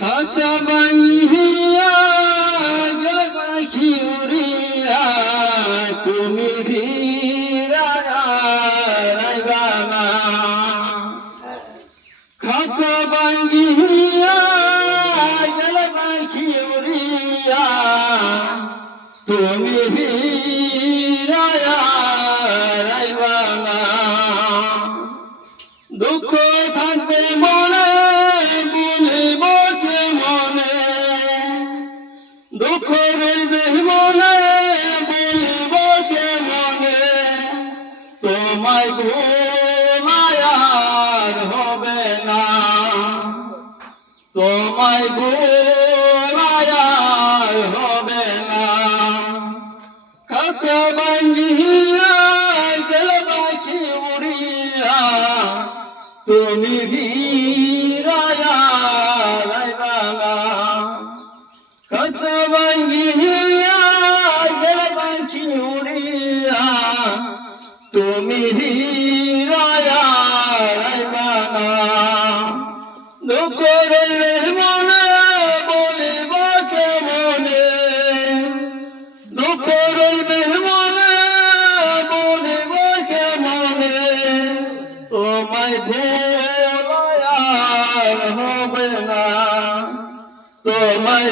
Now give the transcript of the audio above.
খাঁচা ভাঙিয়া গেল পাখি উড়িয়া, তুমি ফিরাইবা না। খাঁচা ভাঙিয়া গেল পাখি উড়িয়া, তুমি ফিরাইবা না। দুঃখ থাকবে মনে, ভুলিব কে মনে, দুঃখ রইবে মনে, ভুলিব কে মনে, তোমায় ভুলায় আর হবে না, তোমায় ভুলায় আর হবে না। খাঁচা ভাঙিয়া গেল পাখি উড়িয়া, তুমি ফিরাইবা না। খাঁচা ভাঙিয়া গেল পাখি উড়িয়া, তুমি ফিরাইবা না। দুঃখ রইবে মনে, বলিব কে মনে, দুঃখ রইবে মনে, বলিব কে মনে, তোমায় ভুলায় আর হবে না, তোমায়